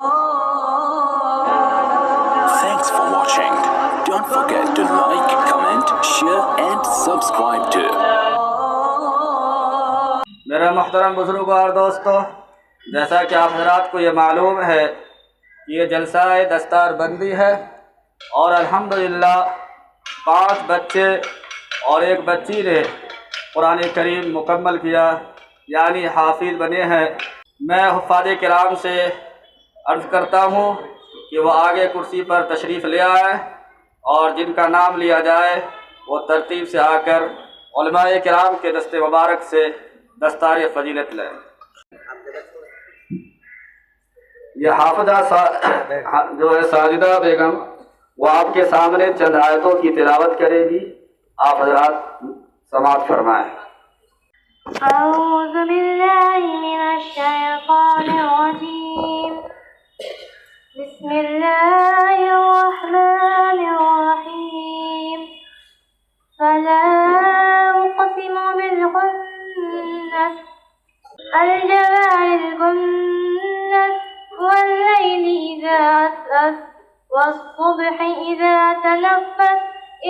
Thanks for watching. Don't forget to like, comment, share and subscribe to. میرے محترم بزرگوں اور دوستوں، جیسا کہ آپ حضرات کو یہ معلوم ہے کہ یہ جلسہ دستار بندی ہے اور الحمدللہ 5 بچے اور 1 بچی نے قرآن کریم مکمل کیا، یعنی حافظ بنے ہیں۔ میں حفاظ کرام سے عرض کرتا ہوں کہ وہ آگے کرسی پر تشریف لے آئیں اور جن کا نام لیا جائے وہ ترتیب سے آ کر علماء کرام کے دست مبارک سے دستار فضیلت لیں۔ یہ حافظہ جو ہے ساجدہ بیگم، وہ آپ کے سامنے چند آیتوں کی تلاوت کرے گی، آپ حضرات سماعت فرمائیں۔ أعوذ بالله من الشيطان الرجيم بسم الله الرحمن الرحيم فلا أقسم بالخنس الجوار الكنس والليل إذا عسعس والصبح إذا تنفس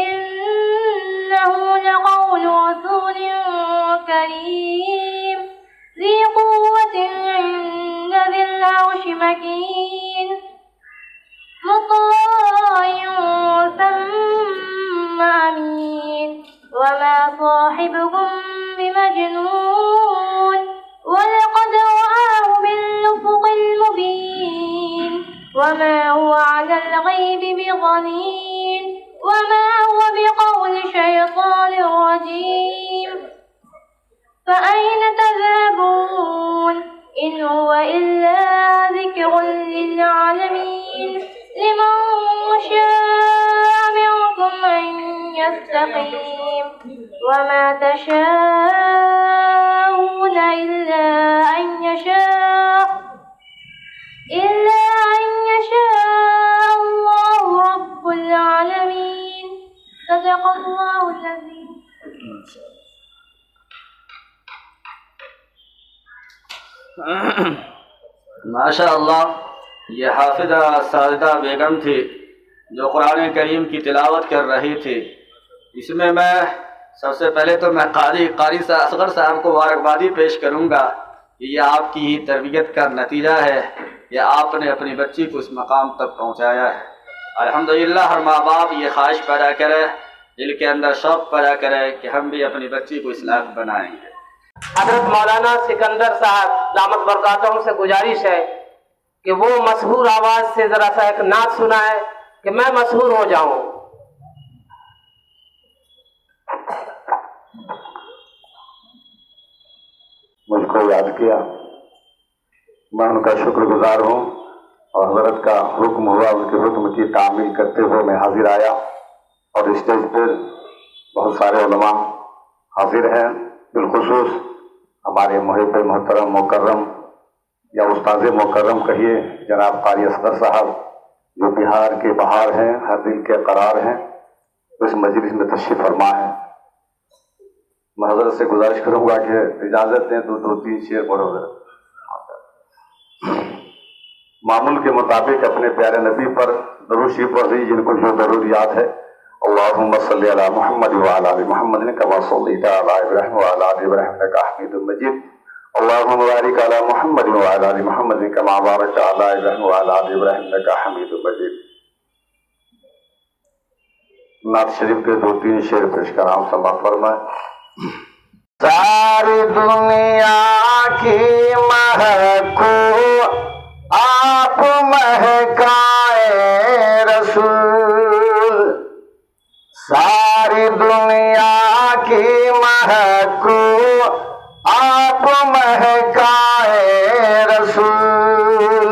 إنه لقول رسول كريم ذي قوة عند ذي العرش مكين مطاع ثم أمين وما صاحبكم بمجنون ولقد رآه بالأفق المبين وما هو على الغيب بضنين وما هو بقول شيطان رجيم فأين تذهبون إن هو إلا ذكر للعالمين لمن شاء منكم أن يستقيم وما تشاءون إلا أن يشاء الله رب العالمين صدق الله العظيم۔ ماشاء اللہ، یہ حافظہ ساجدہ بیگم تھی جو قرآن کریم کی تلاوت کر رہی تھی۔ اس میں سب سے پہلے تو میں قاری اصغر صاحب کو مبارکبادی پیش کروں گا کہ یہ آپ کی ہی تربیت کا نتیجہ ہے، یہ آپ نے اپنی بچی کو اس مقام تک پہنچایا ہے۔ الحمدللہ ہر ماں باپ یہ خواہش پیدا کرے، دل کے اندر شوق پیدا کرے کہ ہم بھی اپنی بچی کو اس لائق بنائیں گے۔ حضرت مولانا سکندر صاحب دامت برکاتہم سے گزارش ہے کہ وہ مسحور آواز سے ذرا سا ایک نعت سنائے کہ میں مسحور ہو جاؤں۔ مجھ کو یاد کیا، میں ان کا شکر گزار ہوں، اور حضرت کا حکم ہوا، ان کے حکم کی تعمیل کرتے ہوئے میں حاضر آیا، اور اسٹیج پر بہت سارے علماء حاضر ہیں، بالخصوص ہمارے محب محترم مکرم یا استاذ مکرم کہیے جناب قاری اصغر صاحب، جو بہار کے بہار ہیں، ہر دل کے قرار ہیں، اس مجلس میں تشریف فرما ہے۔ میں حضرت سے گزارش کروں گا کہ اجازت دیں تو 2-3 شعر پڑھو حضرت۔ معمول کے مطابق اپنے پیارے نبی پر درود شریف پڑھی، جن کو جو درود یاد ہے۔ اللہم صلی علی محمد وعلی آل محمد کما صلیت علی ابراہیم وعلی آل ابراہیم انک حمید مجید۔ اللہم بارک علی محمد وعلی آل محمد کما بارکت علی ابراہیم وعلی آل ابراہیم انک حمید مجید۔ نعت شریف کے 2-3 شعر پیش کرام، سماعت فرمائیں۔ ساری دنیا کی مہک کو آپ مہکائے رسول، ساری دنیا کی مہک کو آپ مہکائے رسول،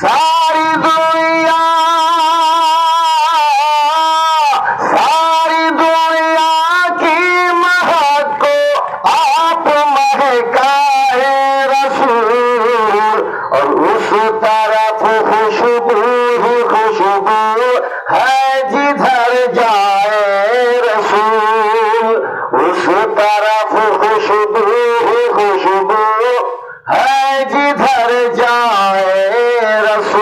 ساری دنیا کی مہک کو آپ مہکائے رسول، اور اس طرف خوشبو ہی خوشبو ہے جدھر جائے رسول، اس طرف خوشبو ہی خوشبو ہے جدھر جائے رسول۔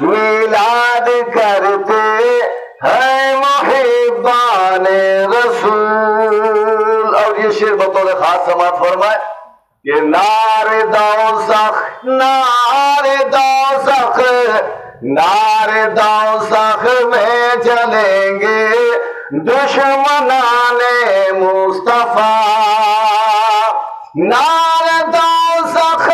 میلاد کرتے ہیں محبان رسول. اور یہ شعر بطور خاص سماعت فرمائے کہ نار دوزخ نار دوزخ نار دوزخ میں جلیں گے دشمنان مصطفیٰ. نار دوزخ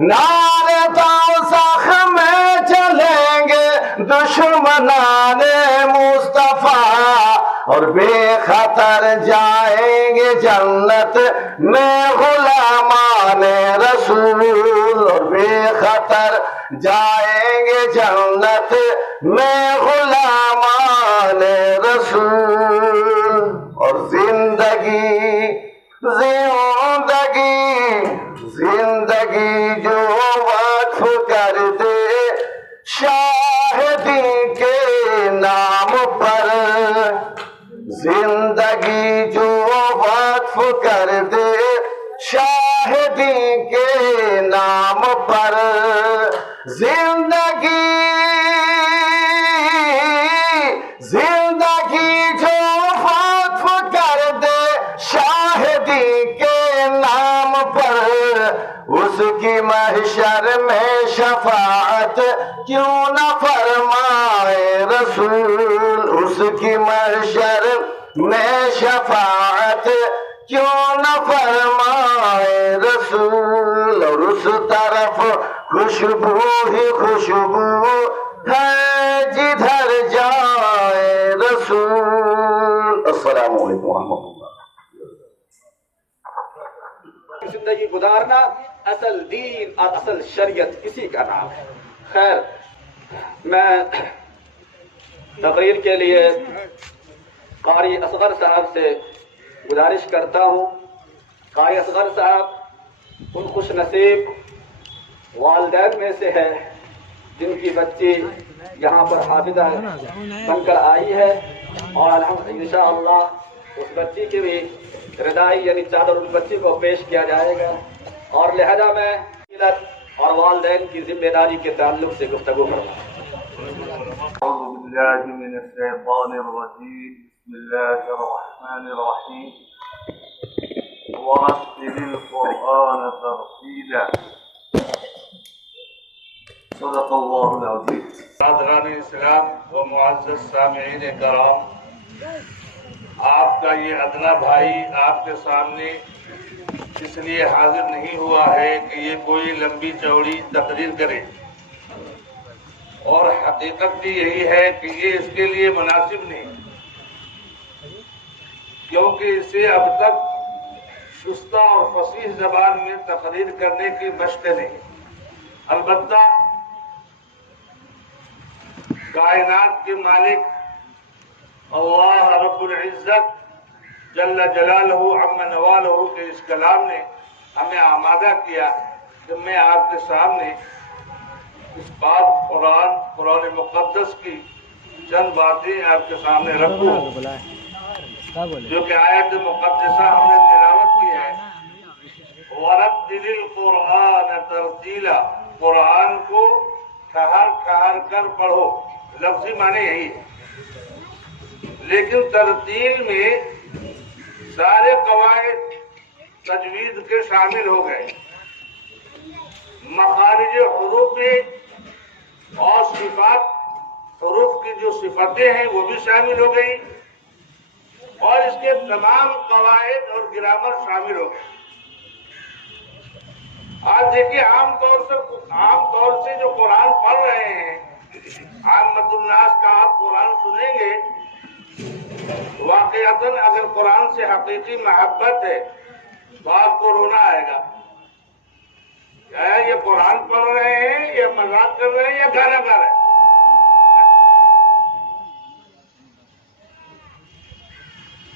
نار دوزخ میں جلیں گے دشمنان مصطفیٰ اور بے خطر جائیں گے جنت میں غلامان رسول. اور بے خطر جائیں گے جنت میں غلامان رسول. اور زندگی زندگی زندگی جو وقف کر دے شاہدی کے نام پر. زندگی جو وقف کر دے شاہدی کے نام پر. زندگی زندگی جو وقف کر دے شاہدی کے نام پر اس کی محشر میں شفاعت کیوں نہ فرمائے رسول. اس کی محشر میں شفاعت کیوں نہ فرمائے رسول. اور اس طرف خوشبو ہی خوشبو ہے جدھر جائے رسول. السلام علیکم ورحمۃ اللہ. زندگی گزارنا اصل دین اور اصل شریعت اسی کا نام ہے. خیر، میں تقریر کے لیے قاری اصغر صاحب سے گزارش کرتا ہوں. قاری اصغر صاحب ان خوش نصیب والدین میں سے ہے جن کی بچی یہاں پر حافظہ بن کر آئی ہے اور انشاءاللہ اس بچی کی بھی ردائی یعنی چادر اس بچی کو پیش کیا جائے گا. اور لہذا میں اور والدین کی ذمہ داری کے تعلق سے گفتگو کروں. أعوذ بالله من الشيطان الرجيم. بسم الله الرحمن الرحيم. ورتل القرآن ترتيلا. صدق الله العظيم. حضرات اسلام و معزز سامعین کرام، آپ کا یہ ادنا بھائی آپ کے سامنے اس لیے حاضر نہیں ہوا ہے کہ یہ کوئی لمبی چوڑی تقریر کرے، اور حقیقت بھی یہی ہے کہ یہ اس کے لیے مناسب نہیں، کیونکہ اسے اب تک شستہ اور فصیح زبان میں تقریر کرنے کی مشق نہیں. البتہ کائنات کے مالک اللہ رب العزت جل جلالہ عم نوالہ کے اس کلام نے ہمیں آمادہ کیا کہ میں آپ کے سامنے اس پاک قرآن مقدس کی چند باتیں آپ کے سامنے رکھوں، جو کہ آیت مقدسہ ہم نے تلاوت کی ہے. وَرَتِّلِ الْقُرْآنَ تَرْتِيلًا. قرآن کو ٹھہر ٹھہر کر پڑھو، لفظی معنی یہی ہے. لیکن ترتیل میں سارے قواعد تجوید کے شامل ہو گئے، مخارج حروف میں اور صفات حروف کی جو صفتیں ہیں وہ بھی شامل ہو گئی، اور اس کے تمام قواعد اور گرامر شامل ہو گئے. آج دیکھیے عام طور سے جو قرآن پڑھ رہے ہیں، عامۃ الناس کا آپ قرآن سنیں گے، واقعتاً اگر قرآن سے حقیقی محبت ہے تو آپ کو رونا آئے گا. کیا یہ قرآن پڑھ رہے ہیں یا مذاق کر رہے ہیں یا گانا گا رہے ہیں؟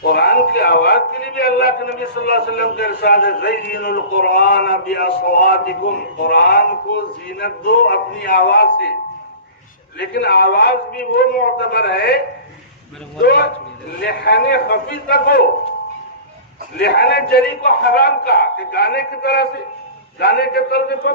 قرآن کی آواز کے لیے بھی اللہ کے نبی صلی اللہ علیہ وسلم کا ارشاد ہے زینوا القرآن باصواتکم. قرآن کو زینت دو اپنی آواز سے، لیکن آواز بھی وہ معتبر ہے جو لحن خفی تک ہو. لحن جری کو حرام کہا کہ گانے کی طرح سے، گانے کے طرز پر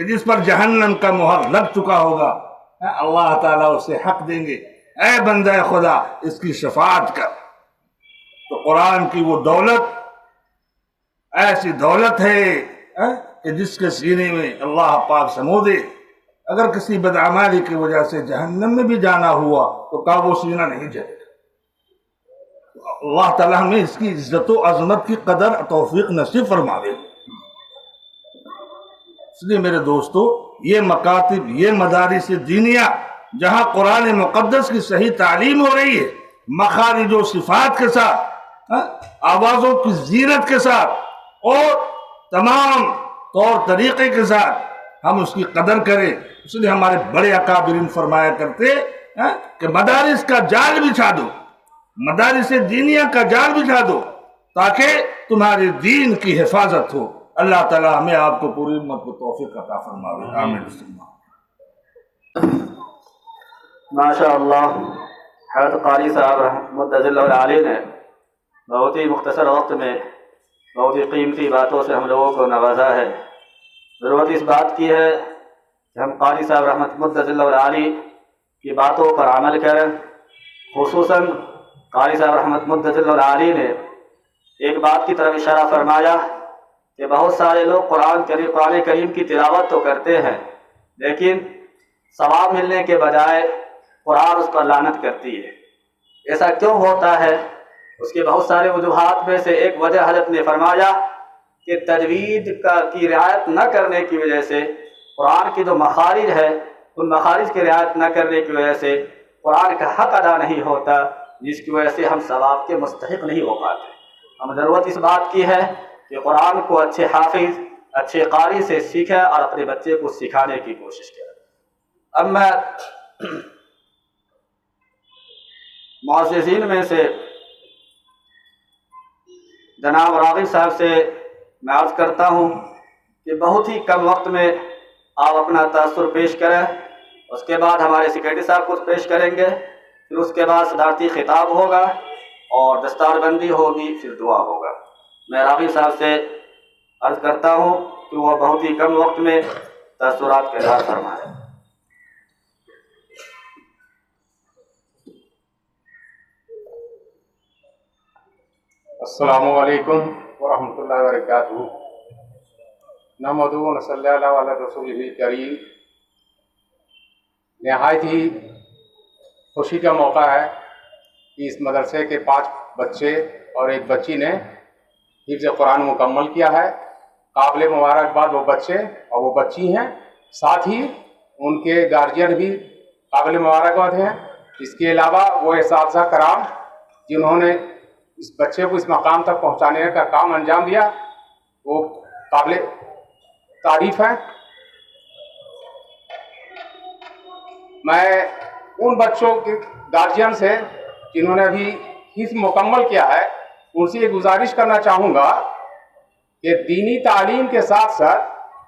کہ جس پر جہنم کا مہر لگ چکا ہوگا اللہ تعالیٰ اسے حق دیں گے، اے بندہ خدا اس کی شفاعت کر۔ تو قرآن کی وہ دولت ایسی دولت ہے کہ جس کے سینے میں اللہ پاک سمو دے، اگر کسی بدعمالی کی وجہ سے جہنم میں بھی جانا ہوا تو کا وہ سینہ نہیں جلے گا۔ اللہ تعالیٰ ہمیں اس کی عزت و عظمت کی قدر توفیق نصیب فرماوے۔ اس لیے میرے دوستو، یہ مکاتب، یہ مدارس دینیہ جہاں قرآن مقدس کی صحیح تعلیم ہو رہی ہے، مخارج و صفات کے ساتھ، آوازوں کی زینت کے ساتھ اور تمام طور طریقے کے ساتھ ہم اس کی قدر کریں۔ اس لیے ہمارے بڑے اکابرین فرمایا کرتے کہ مدارس کا جال بچھا دو، مدارس دینیہ کا جال بچھا دو تاکہ تمہارے دین کی حفاظت ہو۔ اللہ تعالیٰ ہمیں آپ کو پوری امت کو توفیق عطا فرماوے، آمین۔ ماشاء اللہ، حضرت قاری صاحب رحمۃ اللہ علیہ نے بہت ہی مختصر وقت میں بہت ہی قیمتی باتوں سے ہم لوگوں کو نوازا ہے۔ ضرورت اس بات کی ہے کہ ہم قاری صاحب رحمۃ اللہ علیہ کی باتوں پر عمل کریں۔ خصوصاً قاری صاحب رحمۃ اللہ علیہ نے ایک بات کی طرف اشارہ فرمایا کہ بہت سارے لوگ قرآن کریم کی تلاوت تو کرتے ہیں لیکن ثواب ملنے کے بجائے قرآن اس پر لعنت کرتی ہے۔ ایسا کیوں ہوتا ہے؟ اس کے بہت سارے وجوہات میں سے ایک وجہ حضرت نے فرمایا کہ تجوید کی رعایت نہ کرنے کی وجہ سے قرآن کی جو مخارج ہے ان مخارج کی رعایت نہ کرنے کی وجہ سے قرآن کا حق ادا نہیں ہوتا، جس کی وجہ سے ہم ثواب کے مستحق نہیں ہو پاتے۔ ہم ضرورت اس بات کی ہے کہ قرآن کو اچھے حافظ، اچھے قاری سے سیکھیں اور اپنے بچے کو سکھانے کی کوشش کریں۔ اب میں معززین میں سے جناب راغب صاحب سے میں عرض کرتا ہوں کہ بہت ہی کم وقت میں آپ اپنا تاثر پیش کریں، اس کے بعد ہمارے سیکرٹری صاحب کچھ پیش کریں گے، پھر اس کے بعد صدارتی خطاب ہوگا اور دستار بندی ہوگی، پھر دعا ہوگا۔ میں راغب صاحب سے عرض کرتا ہوں کہ وہ بہت ہی کم وقت میں تاثرات کا اظہار فرمائیں۔ السلام علیکم ورحمۃ اللہ وبرکاتہ۔ نحمدہ و نصلی علی رسولہ کریم۔ نہایت ہی خوشی کا موقع ہے کہ اس مدرسے کے 5 بچے اور ایک بچی نے حفظ قرآن مکمل کیا ہے۔ قابل مبارکباد وہ بچے اور وہ بچی ہیں، ساتھ ہی ان کے گارجین بھی قابل مبارکباد ہیں۔ اس کے علاوہ وہ اساتذہ کرام جنہوں نے اس بچے کو اس مقام تک پہنچانے کا کام انجام دیا وہ قابل تعریف ہیں۔ میں ان بچوں کے گارجین سے جنہوں نے ابھی حفظ مکمل کیا ہے ان سے یہ گزارش کرنا چاہوں گا کہ دینی تعلیم کے ساتھ ساتھ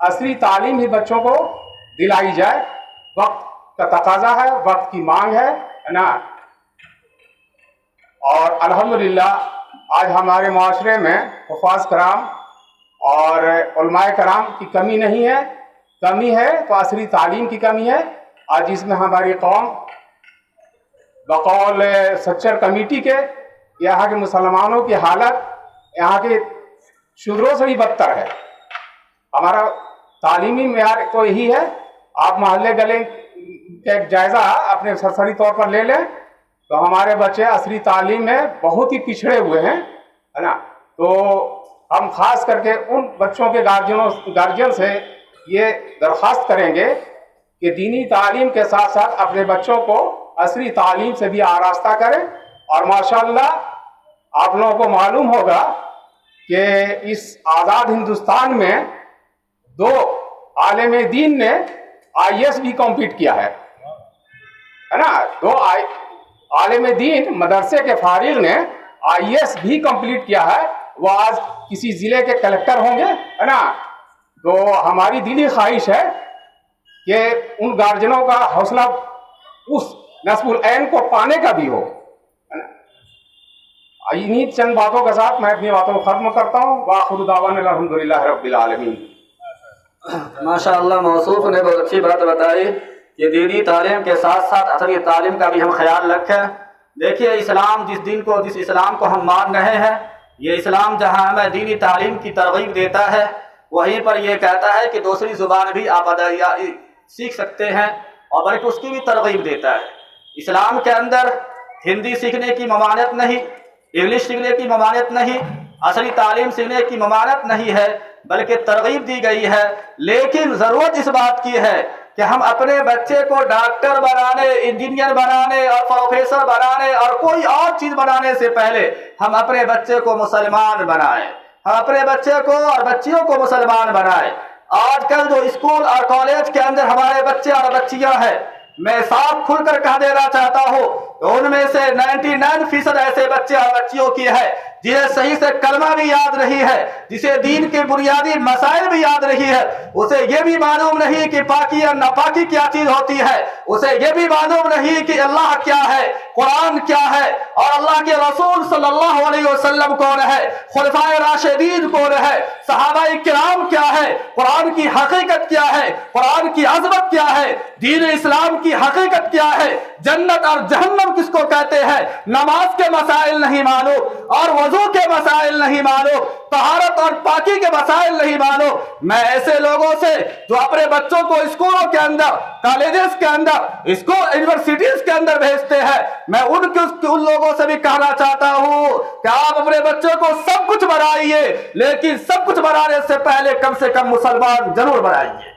عصری تعلیم ہی بچوں کو دلائی جائے۔ وقت کا تقاضا ہے، وقت کی مانگ ہے نا۔ اور الحمدللہ آج ہمارے معاشرے میں حفاظ کرام اور علماء کرام کی کمی نہیں ہے، کمی ہے تو عصری تعلیم کی کمی ہے۔ آج اس میں ہماری قوم بقول سچر کمیٹی کے یہاں کے مسلمانوں کی حالت یہاں کے شودروں سے بھی بدتر ہے۔ ہمارا تعلیمی معیار تو یہی ہے، آپ محلے گلے کا ایک جائزہ اپنے سرسری طور پر لے لیں تو ہمارے بچے عصری تعلیم میں بہت ہی پچھڑے ہوئے ہیں، ہے نا۔ تو ہم خاص کر کے ان بچوں کے گارجین سے یہ درخواست کریں گے کہ دینی تعلیم کے ساتھ ساتھ اپنے بچوں کو عصری تعلیم سے بھی آراستہ کریں۔ اور ماشاءاللہ آپ لوگوں کو معلوم ہوگا کہ اس آزاد ہندوستان میں 2 عالم دین نے IAS بھی کمپلیٹ کیا ہے نا۔ 2 عالم دین مدرسے کے فارغ نے IAS بھی کمپلیٹ کیا ہے، وہ آج کسی ضلع کے کلکٹر ہوں گے، ہے نا۔ تو ہماری دلی خواہش ہے کہ ان گارجنوں کا حوصلہ اس نصب العین کو پانے کا بھی ہو۔ انہی چند باتوں کے ساتھ میں اپنی باتوں کو ختم کرتا ہوں۔ وآخر دعوانا الحمدللہ رب العالمین۔ ماشاء اللہ موصوف نے بہت اچھی بات بتائی کہ دینی تعلیم کے ساتھ ساتھ عصری تعلیم کا بھی ہم خیال رکھیں. دیکھیے اسلام جس اسلام کو ہم مان رہے ہیں، یہ اسلام جہاں ہمیں دینی تعلیم کی ترغیب دیتا ہے، وہیں پر یہ کہتا ہے کہ دوسری زبان بھی آپ سیکھ سکتے ہیں، اور بلکہ اس کی بھی ترغیب دیتا ہے. اسلام کے اندر ہندی سیکھنے کی ممانعت نہیں، انگلش سیکھنے کی ممانعت نہیں، عصری تعلیم سیکھنے کی ممانعت نہیں ہے، بلکہ ترغیب دی گئی ہے. لیکن ضرورت اس بات کی ہے کہ ہم اپنے بچے کو ڈاکٹر بنانے، انجینئر بنانے اور پروفیسر بنانے اور کوئی اور چیز بنانے سے پہلے ہم اپنے بچے کو مسلمان بنائیں، ہم اپنے بچے کو اور بچیوں کو مسلمان بنائیں. آج کل جو اسکول اور کالج کے اندر ہمارے بچے اور بچیاں ہیں، میں صاف کھل کر کہہ دینا چاہتا ہوں، ان میں سے 99% ایسے بچے اور بچیوں کی ہے جنہیں صحیح سے کلمہ بھی یاد نہیں ہے، جسے دین کے بنیادی مسائل بھی یاد نہیں ہے، اسے یہ بھی معلوم نہیں کہ پاکی اور ناپاکی کیا چیز ہوتی ہے، اسے یہ بھی معلوم نہیں کہ اللہ کیا ہے، قرآن کیا ہے، اور اللہ کے رسول صلی اللہ علیہ وسلم کون ہے، خلفائے راشدین کون ہے، صحابہ کرام کیا ہے، قرآن کی حقیقت کیا ہے، قرآن کی عظمت کیا ہے، دین اسلام کی حقیقت کیا ہے، جنت اور جہنم کس کو کہتے ہیں، نماز کے مسائل نہیں معلوم اور وضو کے مسائل نہیں معلوم، طہارت اور پاکی کے مسائل نہیں معلوم. میں ایسے لوگوں سے جو اپنے بچوں کو اسکولوں کے اندر، کالجز کے اندر، یونیورسٹیز کے اندر بھیجتے ہیں، میں ان لوگوں سے بھی کہنا چاہتا ہوں کہ آپ اپنے بچوں کو سب کچھ بنائیے، لیکن سب کچھ بنانے سے پہلے کم سے کم مسلمان ضرور بنائیے.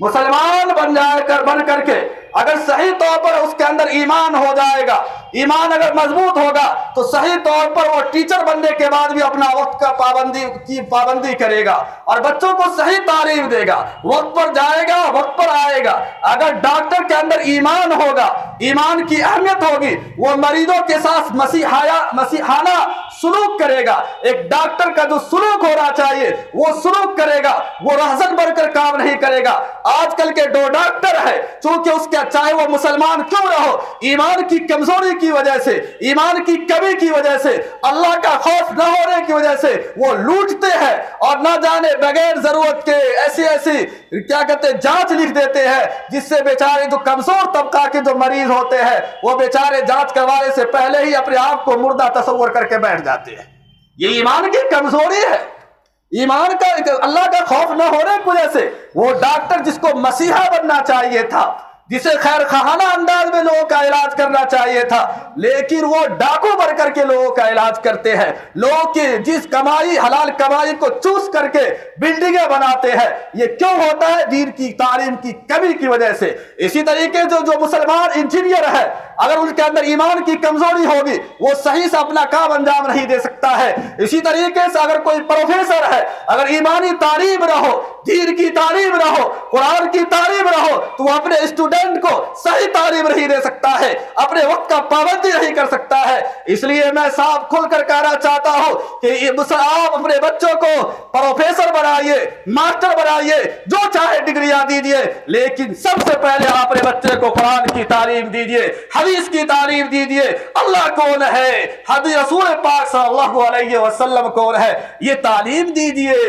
مسلمان بن کر کے اگر صحیح طور پر اس کے اندر ایمان ہو جائے گا، ایمان اگر مضبوط ہوگا تو صحیح طور پر وہ ٹیچر بننے کے بعد بھی اپنا وقت کا پابندی کرے گا اور بچوں کو صحیح تعلیم دے گا، وقت پر جائے گا، وقت پر آئے گا. اگر ڈاکٹر کے اندر ایمان ہوگا، ایمان کی اہمیت ہوگی، وہ مریضوں کے ساتھ مسیحانہ سلوک کرے گا. ایک ڈاکٹر کا جو سلوک ہونا چاہیے وہ سلوک کرے گا، وہ رہزن بن کر کام نہیں کرے گا. آج کل کے جو ڈاکٹر ہے، چونکہ اس کے چاہے وہ مسلمان کیوں نہ ہو، ایمان کی کمزوری کی وجہ سے، ایمان کی کمی کی وجہ سے، اللہ کا خوف نہ ہونے کی وجہ سے وہ لوٹتے ہیں اور نہ جانے بغیر ضرورت کے ایسی کیا کہتے ہیں جانچ لکھ دیتے ہیں، جس سے بیچارے جو کمزور طبقہ کے جو مریض ہوتے ہیں وہ بیچارے جانچ کروانے سے پہلے ہی اپنے آپ کو مردہ تصور کر کے بیٹھ جاتے ہیں. یہ ایمان کی کمزوری ہے. ایمان کا اللہ کا خوف نہ ہونے کی وجہ سے وہ ڈاکٹر جس کو مسیحا بننا چاہیے تھا، جسے خیر خواہانہ انداز میں لوگوں کا علاج کرنا چاہیے تھا، لیکن وہ ڈاکو بن کر کے لوگوں کا علاج کرتے ہیں. لوگوں کی جس حلال کمائی کو چوس کر کے بلڈنگیں بناتے ہیں. یہ کیوں ہوتا ہے؟ دین کی تعلیم کی کمی کی وجہ سے. اسی طریقے جو مسلمان انجینئر ہے، اگر ان کے اندر ایمان کی کمزوری ہوگی وہ صحیح سے اپنا کام انجام نہیں دے سکتا ہے. اسی طریقے سے اگر کوئی پروفیسر ہے، اگر ایمانی تعلیم نہ ہو، دین کی تعلیم نہ ہو، قرآن کی تعلیم نہ ہو، تو وہ اپنے اسٹوڈنٹ کو صحیح تعلیم نہیں دے سکتا ہے، اپنے وقت کا پابندی نہیں کر سکتا ہے. اس لیے میں صاف کھل کر کہنا چاہتا ہوں کہ آپ اپنے بچوں کو پروفیسر بنائیے، ماسٹر بنائیے، جو چاہے ڈگریاں دیجیے، لیکن سب سے پہلے آپ اپنے بچے کو قرآن کی تعلیم دیجیے، حدیث کی تعلیم دیجیے. اللہ کون ہے، حدیث رسول پاک صلی اللہ علیہ وسلم کون ہے، یہ تعلیم دیجیے.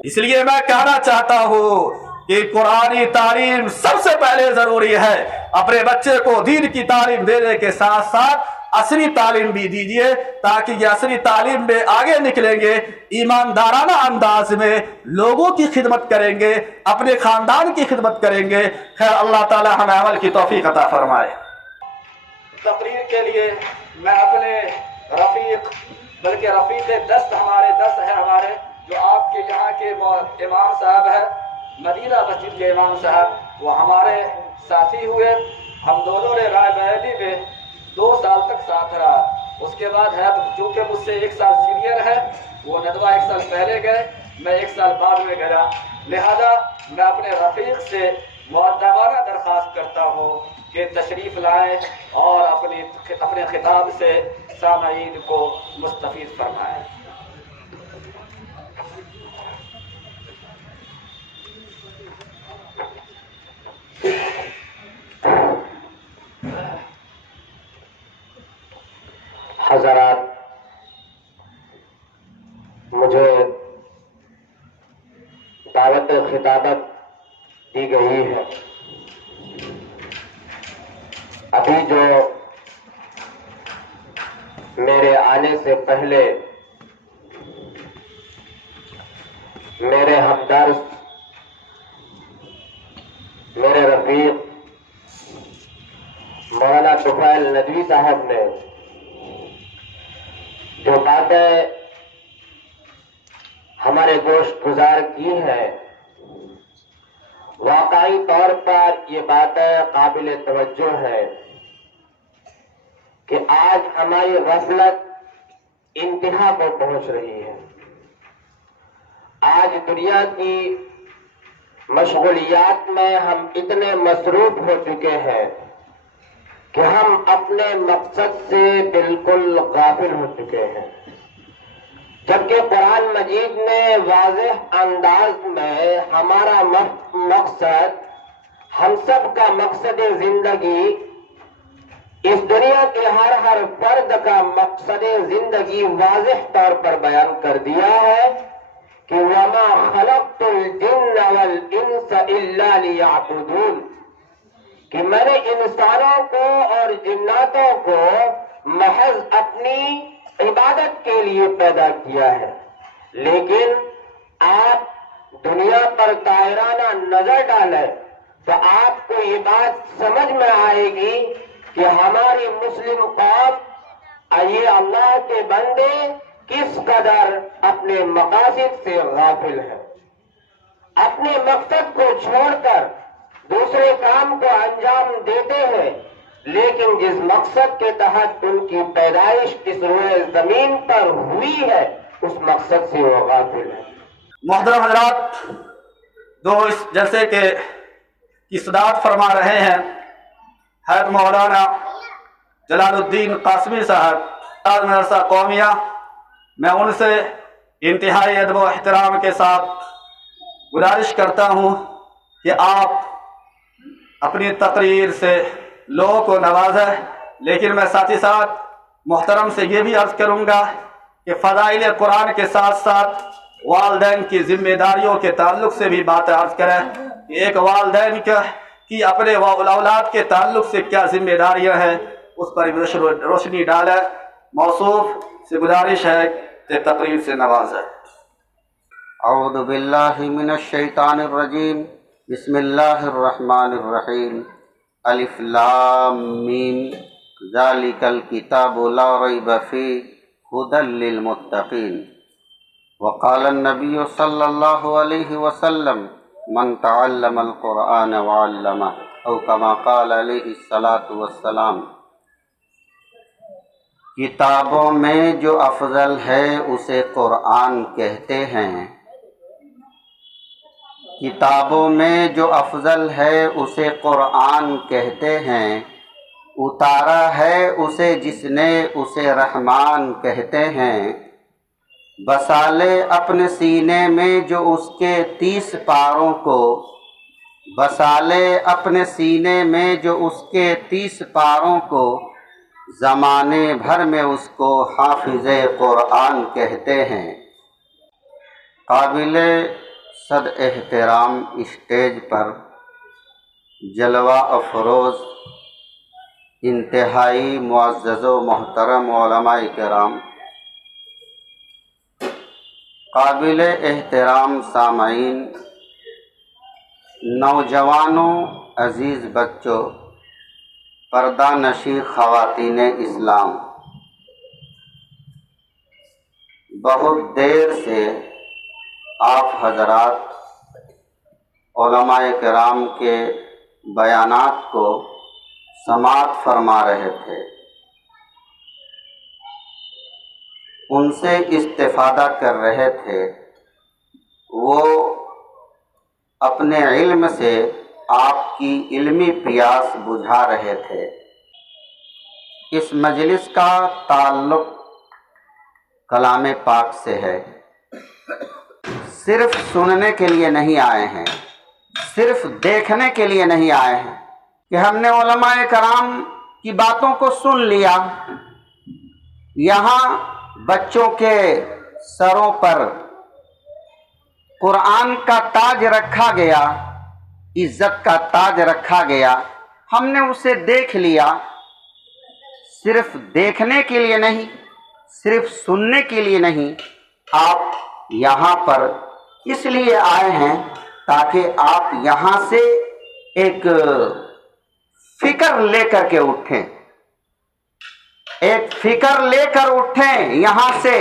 اس لیے میں کہنا چاہتا ہوں کہ قرآنی تعلیم سب سے پہلے ضروری ہے. اپنے بچے کو دین کی تعلیم دینے کے ساتھ ساتھ عصری تعلیم بھی دیجیے، تاکہ یہ عصری تعلیم میں آگے نکلیں گے، ایماندارانہ انداز میں لوگوں کی خدمت کریں گے، اپنے خاندان کی خدمت کریں گے. خیر اللہ تعالی ہمیں عمل کی توفیق عطا فرمائے. تقریر کے لیے میں اپنے بلکہ رفیق دست ہمارے جو آپ کے یہاں کے امام صاحب ہے، مدینہ مسجد کے امام صاحب، وہ ہمارے ساتھی ہوئے. ہم دونوں نے رائے بریلی میں 2 سال تک ساتھ رہا. اس کے بعد ہے چونکہ مجھ سے 1 سال سینئر ہے، وہ ندوہ 1 سال پہلے گئے، میں 1 سال بعد میں گیا. لہذا میں اپنے رفیق سے مؤدبانہ درخواست کرتا ہوں کہ تشریف لائیں اور اپنے خطاب سے سامعین کو مستفید فرمائیں. حضرات، مجھے دعوت خطابت جو میرے آنے سے پہلے میرے ہمدرد، میرے رفیق مولانا طفیل ندوی صاحب نے جو باتیں ہمارے گوشت گزار کی ہیں، واقعی طور پر یہ باتیں قابل توجہ ہیں کہ آج ہماری غفلت انتہا کو پہنچ رہی ہے۔ آج دنیا کی مشغولیات میں ہم اتنے مصروف ہو چکے ہیں کہ ہم اپنے مقصد سے بالکل غافل ہو چکے ہیں، جبکہ قرآن مجید نے واضح انداز میں ہمارا مقصد، ہم سب کا مقصد زندگی، اس دنیا کے ہر فرد کا مقصد زندگی واضح طور پر بیان کر دیا ہے کہ وَمَا خَلَقْتُ الْجِنَّ وَالْإِنسَ إِلَّا لِيَعْبُدُونَ، کہ میں نے انسانوں کو اور جناتوں کو محض اپنی عبادت کے لیے پیدا کیا ہے۔ لیکن آپ دنیا پر طائرانہ نظر ڈالیں تو آپ کو یہ بات سمجھ میں آئے گی کہ ہماری مسلم قوم، یہ اللہ کے بندے کس قدر اپنے مقاصد سے غافل ہیں، اپنے مقصد کو چھوڑ کر دوسرے کام کو انجام دیتے ہیں، لیکن جس مقصد کے تحت ان کی پیدائش اس روئے زمین پر ہوئی ہے اس مقصد سے وہ غافل ہے۔ محترم حضرات، جو اس جلسے کے کی صدارت فرما رہے ہیں حضرت مولانا جلال الدین قاسمی صاحب، مدرسہ قومیہ، میں ان سے انتہائی ادب و احترام کے ساتھ گزارش کرتا ہوں کہ آپ اپنی تقریر سے لوگوں کو نوازیں، لیکن میں ساتھ ہی ساتھ محترم سے یہ بھی عرض کروں گا کہ فضائل قرآن کے ساتھ ساتھ والدین کی ذمہ داریوں کے تعلق سے بھی بات عرض کریں کہ ایک والدین کی اپنے اولاد کے تعلق سے کیا ذمہ داریاں ہیں، اس پر روشنی ڈالیں۔ موصوف سے گزارش ہے کہ تقریر سے نوازیں۔ اعوذ باللہ من الشیطان الرجیم، بسم اللہ الرحمن الرحیم، الف لام میم، ذالک الکتاب لا ریب فیہ ھدی للمتقین، وقال النبی صلی اللہ علیہ وسلم من تعلم القرآن وعلمہ، او کما قال علیہ الصلاۃ والسلام۔ کتابوں میں جو افضل ہے اسے قرآن کہتے ہیں، کتابوں میں جو افضل ہے اسے قرآن کہتے ہیں، اتارا ہے اسے جس نے اسے رحمان کہتے ہیں، بسالے اپنے سینے میں جو اس کے 30 پاروں کو، بسالے اپنے سینے میں جو اس کے 30 پاروں کو، زمانے بھر میں اس کو حافظ قرآن کہتے ہیں۔ قابل صد احترام اسٹیج پر جلوہ افروز انتہائی معزز و محترم علماء کرام، قابل احترام سامعین، نوجوانوں، عزیز بچوں، پردہ نشی خواتین اسلام، بہت دیر سے آپ حضرات علماء کرام کے بیانات کو سماعت فرما رہے تھے، ان سے استفادہ کر رہے تھے، وہ اپنے علم سے آپ کی علمی پیاس بجھا رہے تھے۔ اس مجلس کا تعلق کلام پاک سے ہے، صرف سننے کے لیے نہیں آئے ہیں، صرف دیکھنے کے لیے نہیں آئے ہیں کہ ہم نے علماء کرام کی باتوں کو سن لیا، یہاں بچوں کے سروں پر قرآن کا تاج رکھا گیا، عزت کا تاج رکھا گیا، ہم نے اسے دیکھ لیا، صرف دیکھنے کے لیے نہیں، صرف سننے کے لیے نہیں، آپ یہاں پر اس لیے آئے ہیں تاکہ آپ یہاں سے ایک فکر لے کر کے اٹھیں، ایک فکر لے کر اٹھیں، یہاں سے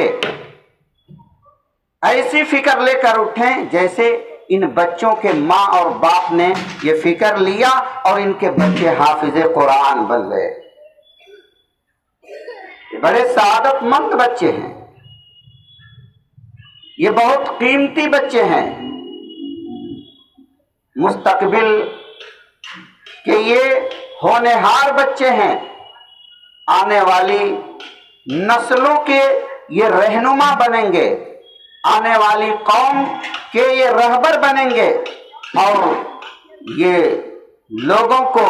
ایسی فکر لے کر اٹھیں جیسے ان بچوں کے ماں اور باپ نے یہ فکر لیا اور ان کے بچے حافظ قرآن بن گئے۔ یہ بڑے سعادت مند بچے ہیں، یہ بہت قیمتی بچے ہیں، مستقبل کے یہ ہونہار بچے ہیں، آنے والی نسلوں کے یہ رہنما بنیں گے، آنے والی قوم کے یہ رہبر بنیں گے اور یہ لوگوں کو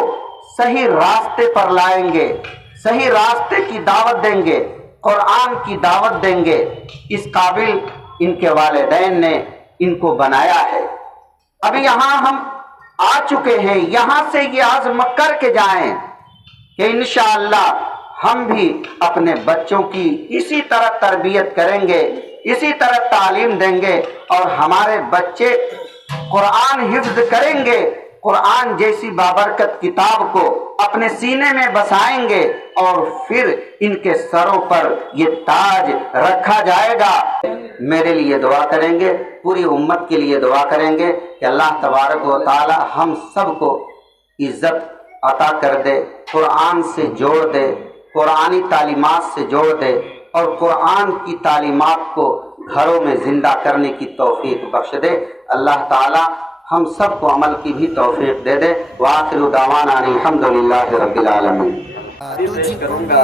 صحیح راستے پر لائیں گے، صحیح راستے کی دعوت دیں گے، قرآن کی دعوت دیں گے۔ اس قابل ان کے والدین نے ان کو بنایا ہے۔ ابھی یہاں ہم آ چکے ہیں، یہاں سے یہ عزم کر کے جائیں کہ انشاءاللہ ہم بھی اپنے بچوں کی اسی طرح تربیت کریں گے، اسی طرح تعلیم دیں گے اور ہمارے بچے قرآن حفظ کریں گے، قرآن جیسی بابرکت کتاب کو اپنے سینے میں بسائیں گے اور پھر ان کے سروں پر یہ تاج رکھا جائے گا۔ میرے لیے دعا کریں گے، پوری امت کے لیے دعا کریں گے کہ اللہ تبارک و تعالی ہم سب کو عزت عطا کر دے، قرآن سے جوڑ دے، قرآنی تعلیمات سے جوڑ دے اور قرآن کی تعلیمات کو گھروں میں زندہ کرنے کی توفیق بخش دے۔ اللہ تعالی ہم سب کو عمل کی بھی توفیق دے دے۔ وآخر دعوانا الحمدللہ رب العالمین۔ پیش کروں گا،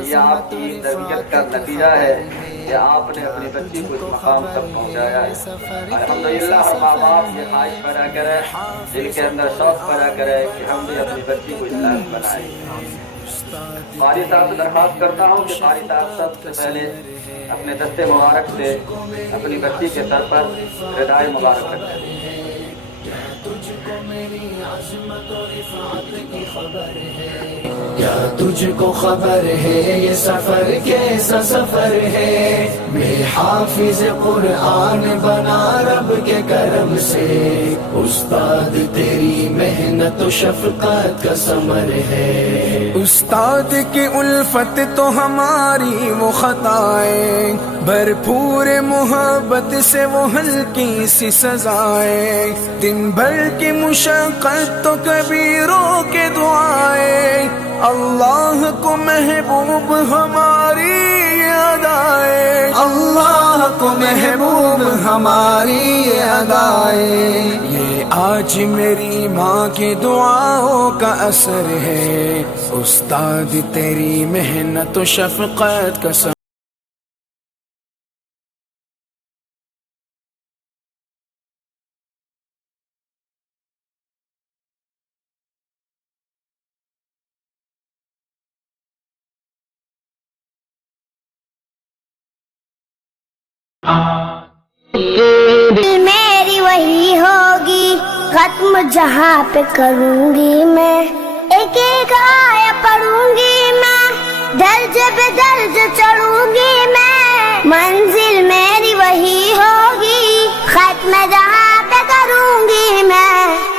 یہ آپ کی تربیت کا نتیجہ ہے کہ آپ نے اپنی بچی کو اس مقام تک پہنچایا ہے۔ الحمدللہ ہر ماں باپ یہ خواہش پیدا کرے، دل کے اندر شوق پیدا کرے کہ ہم بھی اپنی بچی کو اسلام بنائیں۔ قاری صاحب سے درخواست کرتا ہوں کہ قاری صاحب سب سے پہلے اپنے دستے مبارک سے اپنی بچی کے سر پر ردائے مبارک کرتے ہیں۔ کیا تجھ کو خبر ہے یہ سفر کیسا سفر ہے، میں حافظ قرآن بنا رب کے کرم سے، استاد تیری محنت و شفقت کا ثمر ہے، استاد کی الفت تو ہماری وہ خطائیں، بھرپور محبت سے وہ ہلکی سی سزائیں، دن بھر کی مشقت تو کبھی رو کے دعائیں، اللہ کو محبوب ہماری ادائیں، اللہ کو محبوب ہماری ادائیں، یہ آج میری ماں کی دعاؤں کا اثر ہے، استاد تیری محنت و شفقت کا ثمر۔ میری وہی ہوگی، ختم جہاں پہ کروں گی میں، ایک ایک آیا پڑھوں گی میں، درج پہ درج چڑھوں گی میں، منزل میری وہی ہوگی، ختم جہاں پہ کروں گی میں،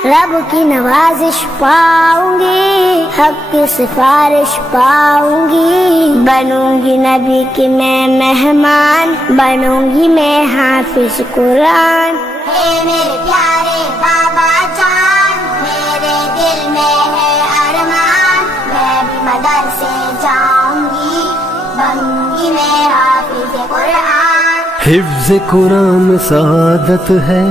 رب کی نوازش پاؤں گی، حق کی سفارش پاؤں گی، بنوں گی نبی کی میں مہمان، بنوں گی میں حافظ قرآن۔ اے میرے پیارے بابا جان، میرے دل میں ہے ارمان، میں بھی مدرسے جاؤں گی، بنوں گی میں حافظ قرآن۔ حفظ قرآن سعادت ہے،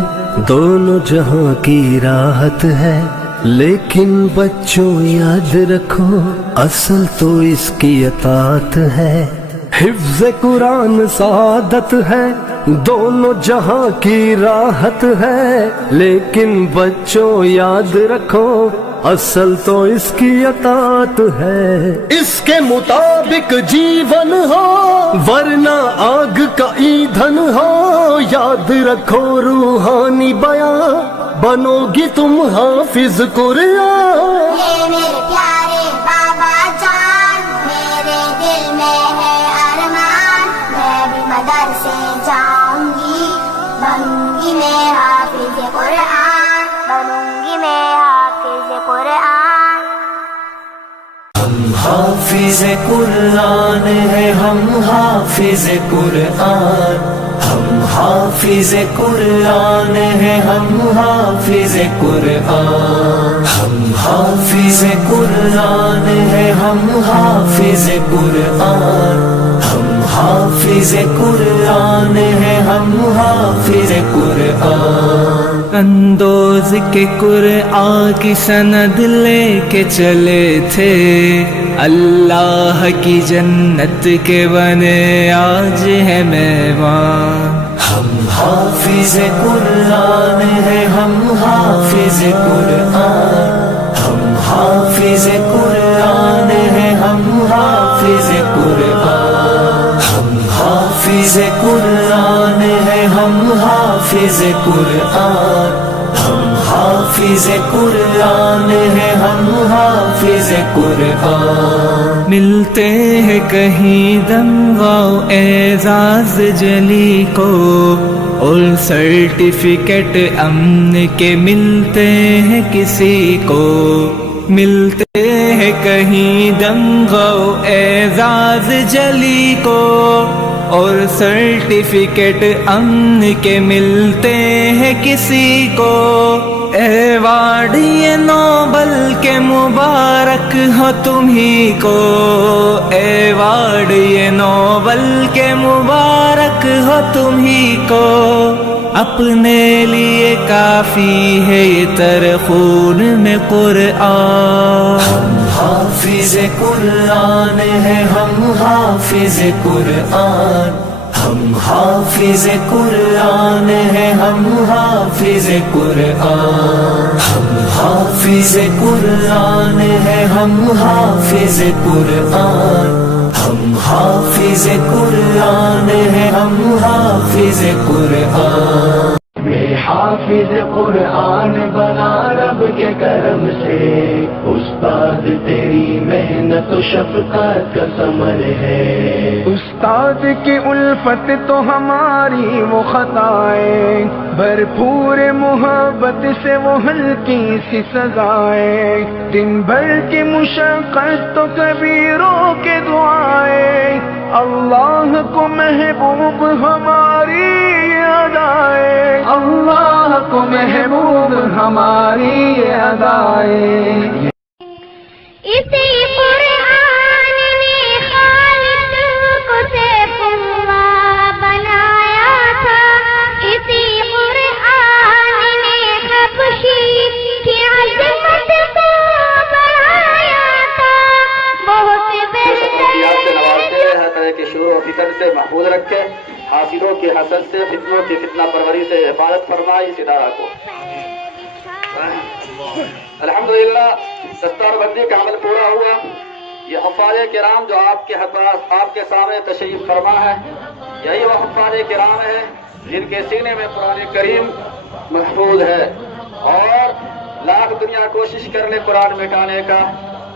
دونوں جہاں کی راحت ہے، لیکن بچوں یاد رکھو اصل تو اس کی اطاعت ہے۔ حفظ قرآن سعادت ہے، دونوں جہاں کی راحت ہے، لیکن بچوں یاد رکھو اصل تو اس کی اطاعت ہے۔ اس کے مطابق جیون ہو ورنہ آگ کا ایندھن ہو، یاد رکھو روحانی بیان بنو گی تم حافظ قرآن۔ میرے پیارے بابا جان، میرے ہم حافظ قرآن ہے، ہم حافظ قرآن، ہم حافظ قرآن ہے، ہم حافظ قرآن، ہم حافظ قرآن ہے، ہم حافظ قرآن، ہم حافظ قرآن ہے، ہم حافظ قرآن۔ اندوز کے قرآن کی سند لے کے چلے تھے، اللہ کی جنت کے بنے آج ہے مہمان۔ ہم حافظ قرآن ہے، ہم حافظ قرآن، ہم حافظ قرآن ہے، ہم حافظ قرآن، ہم حافظ قرآن ہے، ہم حافظ قرآن، ہم حافظ قرآن ہے، ہم حافظ قرآن۔ ملتے ہیں کہیں دمغاؤ اعزاز جلی کو، اور سرٹیفکیٹ امن کے ملتے ہیں کسی کو، ملتے ہیں کہیں دمغاؤ اعزاز جلی کو، اور سرٹیفکیٹ امن کے ملتے ہیں کسی کو۔ ایوارڈ یہ نوبل کے مبارک ہو تمہیں کو، ایوارڈ یہ نوبل کے مبارک ہو تمہیں کو۔ اپنے لیے کافی ہے یہ تر خون میں قرآن۔ ہم حافظ قرآن ہے، ہم حافظ قرآن، ہم حافظ قرآن ہے، ہم حافظ قرآن، ہم حافظ قرآن ہے، ہم حافظ قرآن، ہم حافظ قرآن ہے، ہم حافظ قرآن۔ میں حافظ قرآن بنا رب کے کرم سے، استاد تیری محنت و شفقت کا ثمر ہے۔ استاد کی الفت تو ہماری وہ خطائیں، بھرپور محبت سے وہ ہلکی سی سزائیں، دن بھر کی مشقت تو کبیروں کے دعائیں، اللہ کو محبوب ہماری ادائیں، اللہ کو محبوب ہماری ادائیں۔ اسی قرآن نے خالد کو سیف اللہ بنایا تھا، اسی قرآن نے حبشی کی عظمت کو بڑھایا تھا، بہت بہتر سے نوازتے ہیں، ہر طرح کے شور و فتن سے محفوظ رکھے، حاصلوں کے حسد سے، فتنوں کی فتنہ پروری سے حفاظت فرمائے اس ادارہ کو۔ الحمدللہ دستار بندی کا عمل پورا ہوا۔ یہ حفاظ کرام جو آپ کے سامنے تشریف فرما ہے، یہی وہ حفاظ کرام ہے جن کے سینے میں قرآن کریم محفوظ ہے، اور لاکھ دنیا کوشش کر لے قرآن مٹانے کا،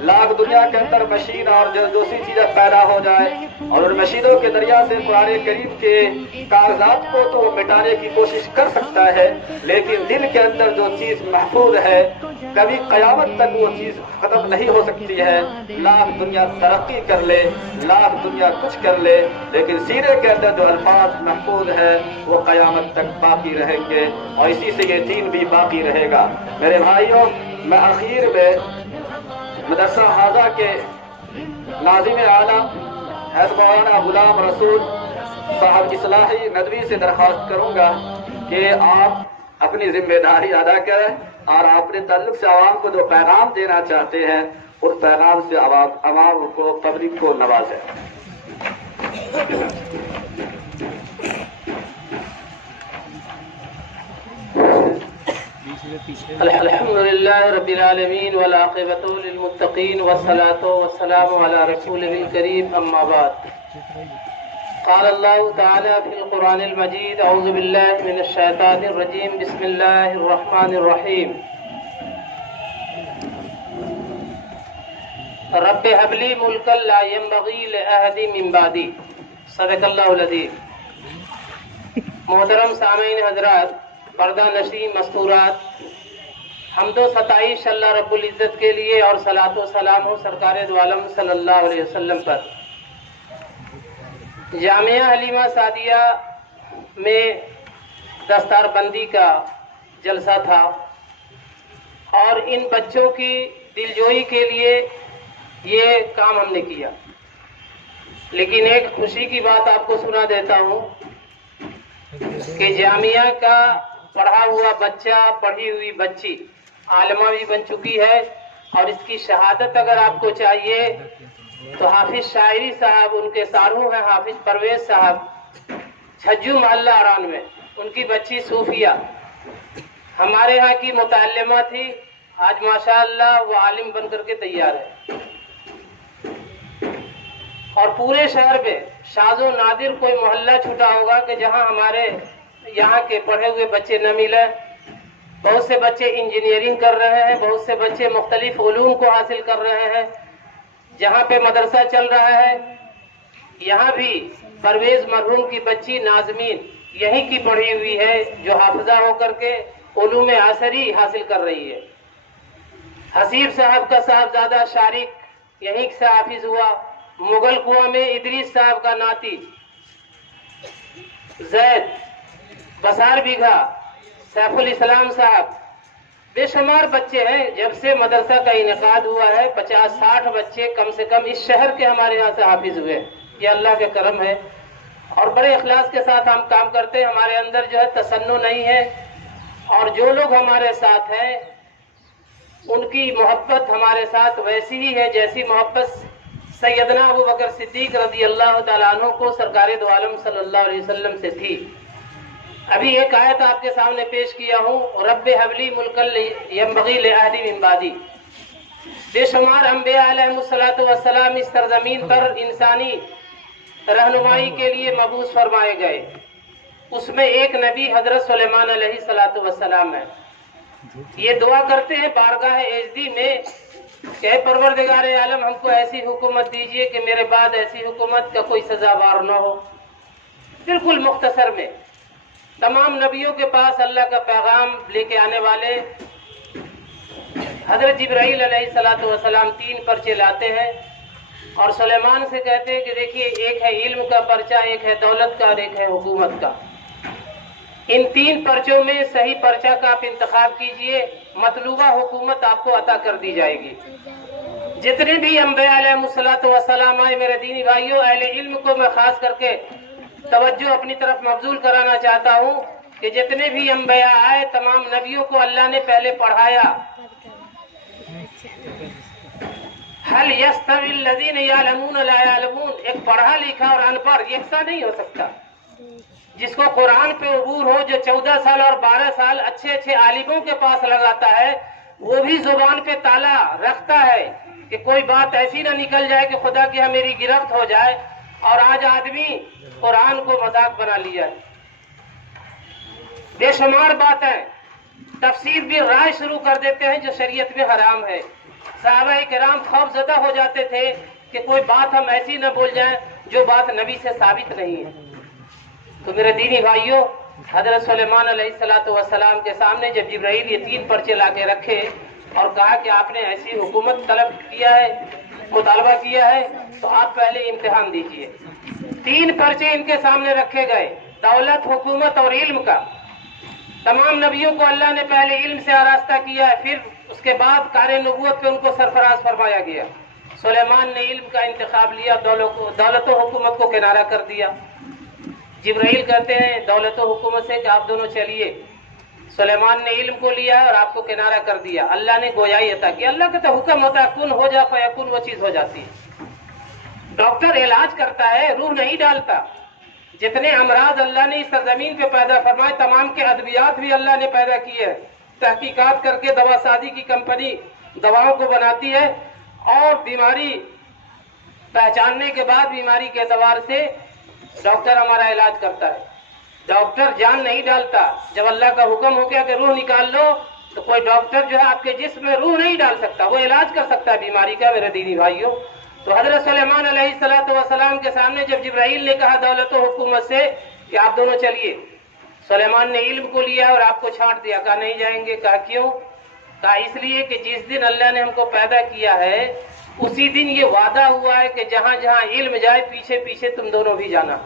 لاکھ دنیا کے اندر مشین اور جو دوسری چیزیں پیدا ہو جائے، اور ان مشینوں کے ذریعہ سے قرآن کریم کے کاغذات کو تو وہ مٹانے کی کوشش کر سکتا ہے، لیکن دل کے اندر جو چیز محفوظ ہے کبھی قیامت تک وہ چیز ختم نہیں ہو سکتی ہے۔ لاکھ دنیا ترقی کر لے، لاکھ دنیا کچھ کر لے، لیکن سینے کے اندر جو الفاظ محفوظ ہے وہ قیامت تک باقی رہیں گے، اور اسی سے یہ دین بھی باقی رہے گا۔ میرے بھائیوں، میں آخر میں مدرسہ حاضہ کے ناظم اعلیٰ حضرت مولانا غلام رسول صاحب اصلاحی ندوی سے درخواست کروں گا کہ آپ اپنی ذمہ داری ادا کریں، اور اپنے تعلق سے عوام کو جو پیغام دینا چاہتے ہیں اس پیغام سے عوام کو، پبلک کو نوازیں۔ الحمدللہ رب العالمین والعاقبۃ للمتقین والصلاۃ والسلام علی رسولہ الکریم، اما بعد۔ قال اللہ تعالی فی القرآن المجید، اعوذ باللہ من الشیطان الرجیم، بسم اللہ الرحمن الرحیم۔ رب هب لی ملکا لا ينبغی لأحد من بعدی، صدق اللہ العظیم۔ محترم سامعین حضرات، پردہ نشین مستورات، حمد و ستائش اللہ رب العزت کے لیے اور صلاۃ و سلام ہو سرکار دو عالم صلی اللہ علیہ وسلم پر۔ جامعہ حلیمہ سعدیہ میں دستار بندی کا جلسہ تھا اور ان بچوں کی دلجوئی کے لیے یہ کام ہم نے کیا، لیکن ایک خوشی کی بات آپ کو سنا دیتا ہوں کہ جامعہ کا پڑھا ہوا بچہ، پڑھی ہوئی بچی عالمہ بھی بن چکی ہے، اور اس کی شہادت اگر آپ کو چاہیے تو حافظ شاعری صاحب ان کے ساروں ہیں، حافظ پرویز صاحب، چھجو محلہ اران میں، ان کی بچی صوفیہ ہمارے ہاں کی متعلمہ تھی، آج ماشاءاللہ وہ عالم بن کر کے تیار ہے۔ اور پورے شہر میں شاذ و نادر کوئی محلہ چھوٹا ہوگا کہ جہاں ہمارے یہاں کے پڑھے ہوئے بچے نہ ملے۔ بہت سے بچے انجینئرنگ کر رہے ہیں، بہت سے بچے مختلف علوم کو حاصل کر رہے ہیں، جہاں پہ مدرسہ چل رہا ہے یہاں بھی پرویز مرحوم کی بچی نازمین یہیں کی پڑھی ہوئی ہے، جو حافظہ ہو کر کے علوم عصری حاصل کر رہی ہے۔ حسیب صاحب کا صاحبزادہ شارق یہیں سے حافظ ہوا۔ مغل کنواں میں ادریس صاحب کا ناتی زید، بسار بیگھا سیف الاسلام صاحب، بے شمار بچے ہیں۔ جب سے مدرسہ کا انعقاد ہوا ہے 50-60 بچے کم سے کم اس شہر کے ہمارے یہاں سے حافظ ہوئے، یہ اللہ کے کرم ہے۔ اور بڑے اخلاص کے ساتھ ہم کام کرتے ہیں، ہمارے اندر جو ہے تصنع نہیں ہے، اور جو لوگ ہمارے ساتھ ہیں ان کی محبت ہمارے ساتھ ویسی ہی ہے جیسی محبت سیدنا ابو بکر صدیق رضی اللہ تعالیٰ عنہ کو سرکار دو عالم صلی اللہ علیہ وسلم سے تھی۔ ابھی ایک آیت آپ کے سامنے پیش کیا ہوں، رب حبلی ملکل ینبغی لأحد من بعدی۔ بے شمار انبیاء علیہ السلام اس سرزمین پر انسانی رہنمائی کے لیے مبعوث فرمائے گئے، اس میں ایک نبی حضرت سلیمان علیہ السلام ہے۔ یہ دعا کرتے ہیں بارگاہ اعزدی میں کہ اے پروردگار عالم ہم کو ایسی حکومت دیجئے کہ میرے بعد ایسی حکومت کا کوئی سزاوار نہ ہو۔ بالکل مختصر میں تمام نبیوں کے پاس اللہ کا پیغام لے کے آنے والے حضرت جبرائیل علیہ السلام 3 پرچے لاتے ہیں اور سلیمان سے کہتے ہیں کہ دیکھیے ایک ہے علم کا پرچہ، ایک ہے دولت کا اور ایک ہے حکومت کا۔ ان 3 پرچوں میں صحیح پرچہ کا آپ انتخاب کیجئے، مطلوبہ حکومت آپ کو عطا کر دی جائے گی۔ جتنے بھی انبیاء علیہ السلام آئے میرے دینی بھائیوں، اہل علم کو میں خاص کر کے توجہ اپنی طرف مبذول کرانا چاہتا ہوں کہ جتنے بھی انبیاء آئے تمام نبیوں کو اللہ نے پہلے پڑھایا۔ هل يستوي الذين يعلمون لا يعلمون، ایک پڑھا لکھا اور ان پڑھ یکساں نہیں ہو سکتا۔ جس کو قرآن پہ عبور ہو، جو 14 سال اور 12 سال اچھے عالموں کے پاس لگاتا ہے، وہ بھی زبان پہ تالا رکھتا ہے کہ کوئی بات ایسی نہ نکل جائے کہ خدا کی میری گرفت ہو جائے، اور آج آدمی قرآن کو مذاق بنا لیا ہے۔ بے شمار باتیں تفسیر بھی رائے شروع کر دیتے ہیں جو شریعت میں حرام ہے۔ صحابہ کرام خوف زدہ ہو جاتے تھے کہ کوئی بات ہم ایسی نہ بول جائیں جو بات نبی سے ثابت نہیں ہے۔ تو میرے دینی بھائیوں، حضرت سلیمان علیہ السلام کے سامنے جب جبرائیل یہ 3 پرچے لا کے رکھے اور کہا کہ آپ نے ایسی حکومت طلب کیا ہے، مطالبہ کیا ہے، تو آپ پہلے امتحان دیجئے۔ 3 پرچے ان کے سامنے رکھے گئے، دولت، حکومت اور علم کا۔ تمام نبیوں کو اللہ نے پہلے علم سے آراستہ کیا ہے، پھر اس کے بعد کار نبوت پہ ان کو سرفراز فرمایا گیا۔ سلیمان نے علم کا انتخاب لیا، دولت و حکومت کو کنارہ کر دیا۔ جبرائیل کہتے ہیں دولت و حکومت سے کہ آپ دونوں چلیے۔ سلیمان نے علم کو لیا اور آپ کو کنارہ کر دیا۔ اللہ نے گویائی عطا کی۔ اللہ کا تو حکم ہوتا ہے کن ہو جا فیکون، وہ چیز ہو جاتی ہے۔ ڈاکٹر علاج کرتا ہے، روح نہیں ڈالتا۔ جتنے امراض اللہ نے اس سرزمین پہ پیدا فرمائے، تمام کے ادویات بھی اللہ نے پیدا کیے ہیں۔ تحقیقات کر کے دوا سازی کی کمپنی دواؤں کو بناتی ہے، اور بیماری پہچاننے کے بعد بیماری کے اعتبار سے ڈاکٹر ہمارا علاج کرتا ہے۔ ڈاکٹر جان نہیں ڈالتا۔ جب اللہ کا حکم ہو گیا کہ روح نکال لو، تو کوئی ڈاکٹر جو ہے آپ کے جسم میں روح نہیں ڈال سکتا، وہ علاج کر سکتا ہے بیماری کا۔ میرے دینی بھائیوں، تو حضرت سلیمان علیہ السلام کے سامنے جب جبرائیل نے کہا دولت و حکومت سے کہ آپ دونوں چلیے، سلیمان نے علم کو لیا اور آپ کو چھانٹ دیا، کہا نہیں جائیں گے۔ کہا کیوں؟ کہا اس لیے کہ جس دن اللہ نے ہم کو پیدا کیا ہے اسی دن یہ وعدہ ہوا ہے کہ جہاں جہاں علم جائے پیچھے پیچھے تم دونوں بھی جانا۔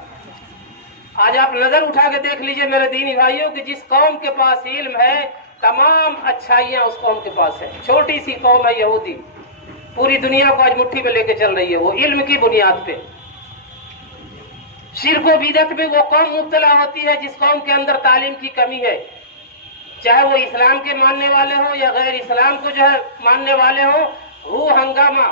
آج آپ نظر اٹھا کے دیکھ لیجئے میرے دینی بھائیوں کہ جس قوم کے پاس علم ہے تمام اچھائیاں اس قوم کے پاس ہے۔ چھوٹی سی قوم ہے یہودی، پوری دنیا کو آج مٹھی میں لے کے چل رہی ہے وہ علم کی بنیاد پہ۔ شرک و بدعت میں وہ قوم مبتلا ہوتی ہے جس قوم کے اندر تعلیم کی کمی ہے، چاہے وہ اسلام کے ماننے والے ہوں یا غیر اسلام کو جو ہے ماننے والے ہوں۔ ہو ہنگامہ،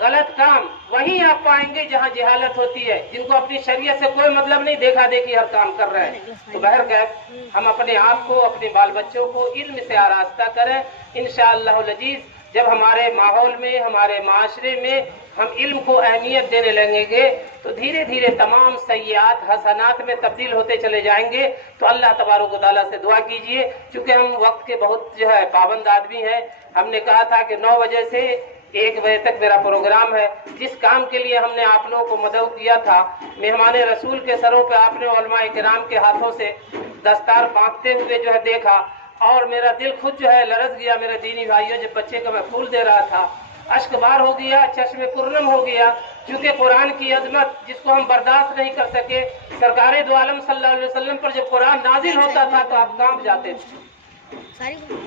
غلط کام وہیں آپ پائیں گے جہاں جہالت ہوتی ہے، جن کو اپنی شریعت سے کوئی مطلب نہیں، دیکھا دیکھی ہر کام کر رہے ہیں۔ تو بہرکیف ہم اپنے آپ کو، اپنے بال بچوں کو علم سے آراستہ کریں۔ انشاءاللہ العزیز جب ہمارے ماحول میں، ہمارے معاشرے میں ہم علم کو اہمیت دینے لگیں گے تو دھیرے دھیرے تمام سیئات حسنات میں تبدیل ہوتے چلے جائیں گے۔ تو اللہ تبارک و تعالیٰ سے دعا کیجئے، چونکہ ہم وقت کے بہت جو ہے پابند آدمی ہیں۔ ہم نے کہا تھا کہ 9 بجے سے 1 بجے تک میرا پروگرام ہے۔ جس کام کے لیے ہم نے آپ لوگوں کو مدعو کیا تھا، مہمان رسول کے سروں پہ آپ نے علماء کرام کے ہاتھوں سے دستار باندھتے ہوئے جو ہے دیکھا، اور میرا دل خود جو ہے لرز گیا میرے دینی بھائیوں، جب بچے کو میں پھول دے رہا تھا اشک بار ہو گیا، چشم پرنم ہو گیا، کیونکہ قرآن کی عظمت جس کو ہم برداشت نہیں کر سکے۔ سرکار دو عالم صلی اللہ علیہ وسلم پر جب قرآن نازل ہوتا تھا تو آپ کانپ جاتے تھے۔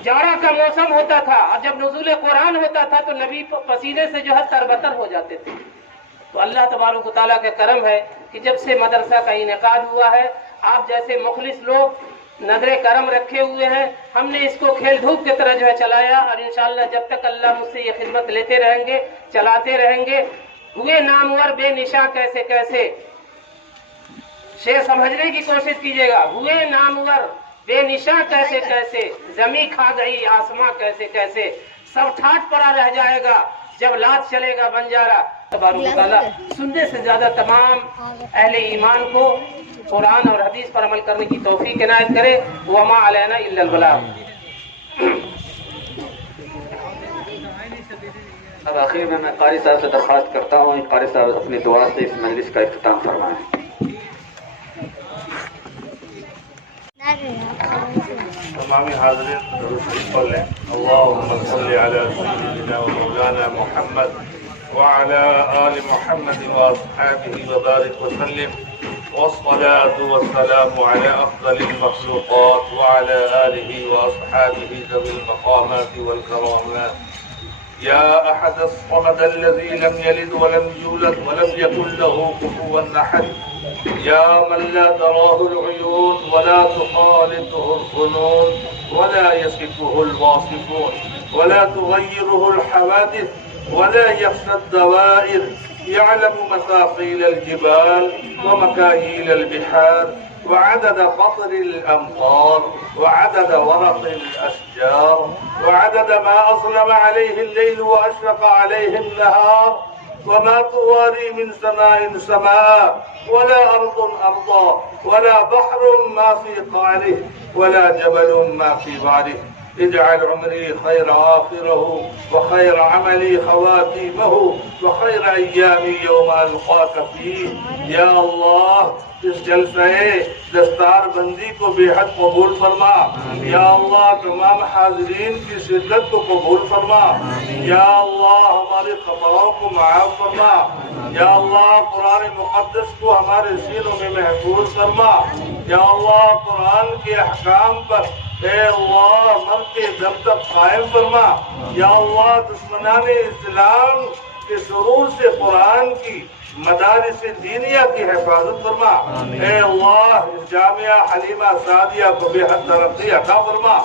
جاڑا کا موسم ہوتا تھا اور جب نزول قرآن ہوتا تھا تو نبی پسینے سے جو ہے تربتر ہو جاتے تھے۔ تو اللہ تبارک و تعالیٰ کا کرم ہے کہ جب سے مدرسہ کا انعقاد ہوا ہے، آپ جیسے مخلص لوگ نظر کرم رکھے ہوئے ہیں، ہم نے اس کو کھیل دھوپ کی طرح جو ہے چلایا، اور انشاءاللہ جب تک اللہ مجھ سے یہ خدمت لیتے رہیں گے، چلاتے رہیں گے۔ ہوئے نامور بے نشاں کیسے کیسے، شعر سمجھنے کی کوشش کیجیے گا۔ ہوئے نامور بے نشاں کیسے کیسے، زمیں کھا گئی آسماں کیسے کیسے، سب ٹھاٹ پڑا رہ جائے گا جب لات چلے گا بنجارا۔ تبارک و تعالیٰ سننے سے زیادہ تمام اہل ایمان کو قرآن اور حدیث پر عمل کرنے کی توفیق عنایت کرے۔ وما علینا الا البلاغ۔ اب آخر میں قاری صاحب سے درخواست کرتا ہوں کہ قاری صاحب اپنی دعا سے اس مجلس کا اختتام فرمائیں۔ تمام حاضرین درود شریف پڑھ لیں۔ اللهم صل على سيدنا ومولانا محمد وعلى آل محمد وأصحابه وبارك وسلم، والصلاة والسلام على أفضل المخلوقات وعلى آله وأصحابه ذوي المقامات والكرامات۔ يا أحد الصمد الذي لم يلد ولم يولد ولم يكن له كفوا أحد، يا من لا تراه العيون ولا تخالطه الظنون ولا يصفه الواصفون ولا تغيره الحوادث ولا يخشى الدوائر، يعلم مثاقيل الجبال ومكاييل البحار وعدد قطر الأمطار وعدد ورق الأشجار وعدد ما أظلم عليه الليل وأشرق عليه النهار، وما تواري من سماء سماء ولا أرض أرضا ولا بحر ما في قعره ولا جبل ما في بعره. اجعل عمري خير آخره وخير عملي خواتيمه وخير أيامي يوم ألقاك فيه. یا اللہ اس جلسہ دستار بندی کو بے حد قبول فرما۔ یا اللہ تمام حاضرین کی شرکت کو قبول فرما۔ یا اللہ ہمارے خطاؤں کو معاف فرما۔ یا اللہ قرآن مقدس کو ہمارے سینوں میں محفوظ فرما۔ یا اللہ قرآن کے احکام پر اے اللہ مرتے دم تک قائم فرما۔ یا اللہ دشمنان اسلام کے شرور سے قرآن کی مدارس دینیہ کی حفاظت فرما۔ اے اللہ اس جامعہ حلیمہ سعدیہ کو بے حد ترقی عطا فرما۔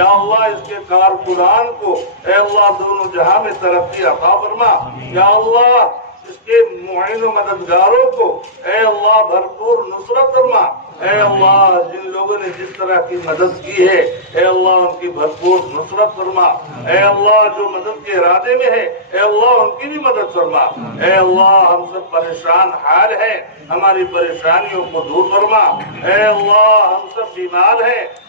یا اللہ اس کے کارکنان کو اے اللہ دونوں جہاں میں ترقی عطا فرما۔ یا اللہ اس کے معین و مددگاروں کو اے اللہ بھرپور نصرت فرما۔ اے اللہ جن لوگوں نے جس طرح کی مدد کی ہے اے اللہ ان کی بھرپور نصرت فرما۔ اے اللہ جو مدد کے ارادے میں ہے اے اللہ ان کی بھی مدد فرما۔ اے اللہ ہم سب پریشان حال ہیں، ہماری پریشانیوں کو دور فرما۔ اے اللہ ہم سب بیمار ہیں،